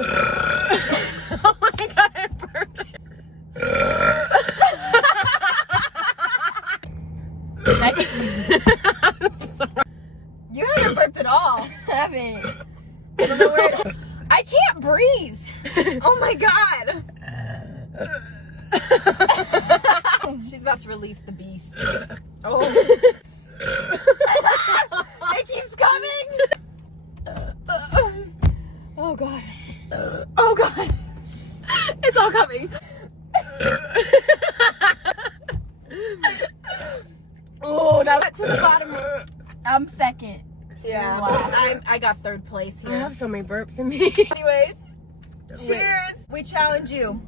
Oh my god, I burped. I'm sorry. You haven't burped at all. I haven't. I don't know where. I can't breathe. Oh my god. She's about to release the beast. Oh. It keeps coming. Oh god. Oh god. It's all coming. Oh, now to the bottom. I'm second. Yeah. I got third place I here. have so many burps in me. Anyways, cheers. We challenge you.